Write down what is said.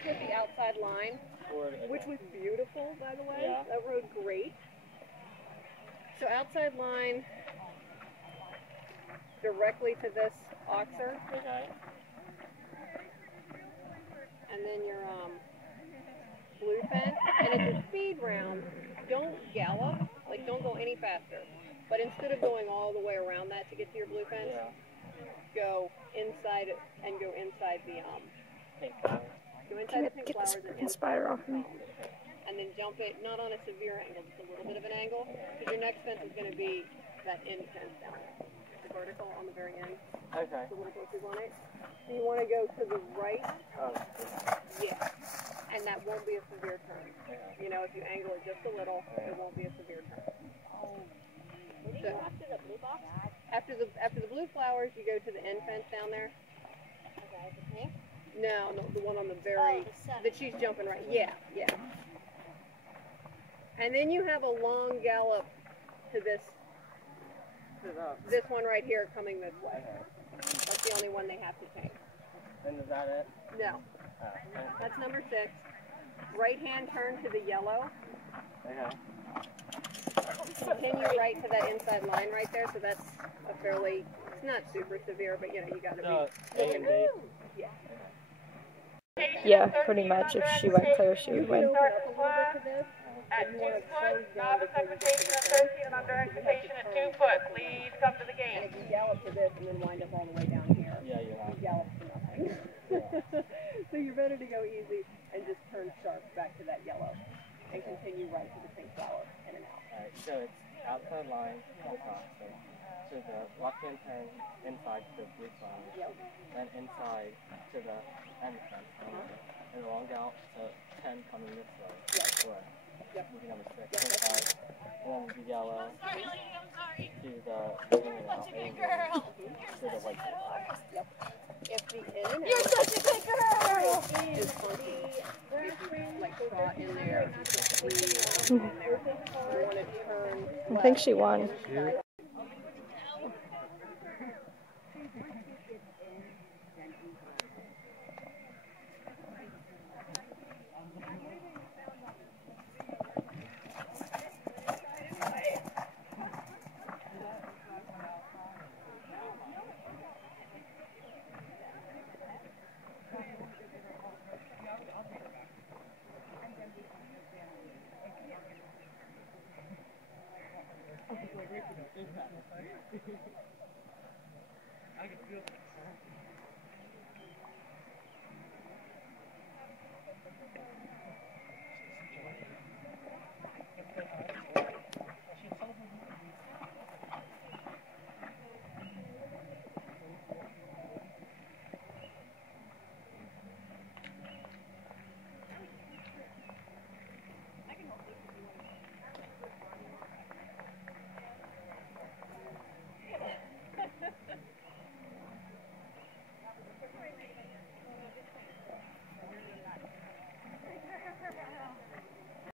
starts with the outside line, which was beautiful, by the way. Yeah. That rode great. So outside line directly to this oxer. Okay. And then your blue fence. And it's a speed round. Don't gallop, like don't go any faster. But instead of going all the way around that to get to your blue fence, go inside it and go inside the pink flowers. Go inside the pink Get flowers this freaking spider off me. and then jump it not on a severe angle, just a little bit of an angle. Because your next fence is going to be that end fence down there. The vertical on the very end. Okay. The little bushes on it. So you want to go to the right. Oh. Yeah. And that won't be a severe turn. You know, if you angle it just a little, it won't be a severe turn. So, after the blue box? After the blue flowers, you go to the end fence down there. Okay, the pink? No, the one on the very, that she's jumping right. Yeah, yeah. And then you have a long gallop to this one right here coming this way. That's the only one they have to take. And is that it? No. Oh, okay. That's number 6. Right hand turn to the yellow. Okay. Continue right to that inside line right there. So that's a fairly, it's not super severe, but you know, you got to be. A and B. Yeah. Yeah, pretty much. If she went clear, she would win. At 2 foot, novice expectation at 13 and under expectation at 2 foot. Please come to the And gate. if you gallop to this and then wind up all the way down here, Yeah, you're you right. gallop to nothing. So you're better to go easy and just turn sharp back to that yellow and continue right to the pink flower in and out. Alright, so it's outside line, to the left-hand turn, inside to the blue flowers, Yep. then inside to the end fence, and a long gallop to 10 coming this way. Yep. Or Yep. movie number 6, Yep. inside, and then the yellow to the in and out, and to the white flowers. Yep. If the in and You're out such a good girl! is funky, if you like trot in there, if you put 3 in there, you want to turn I think she won. I can feel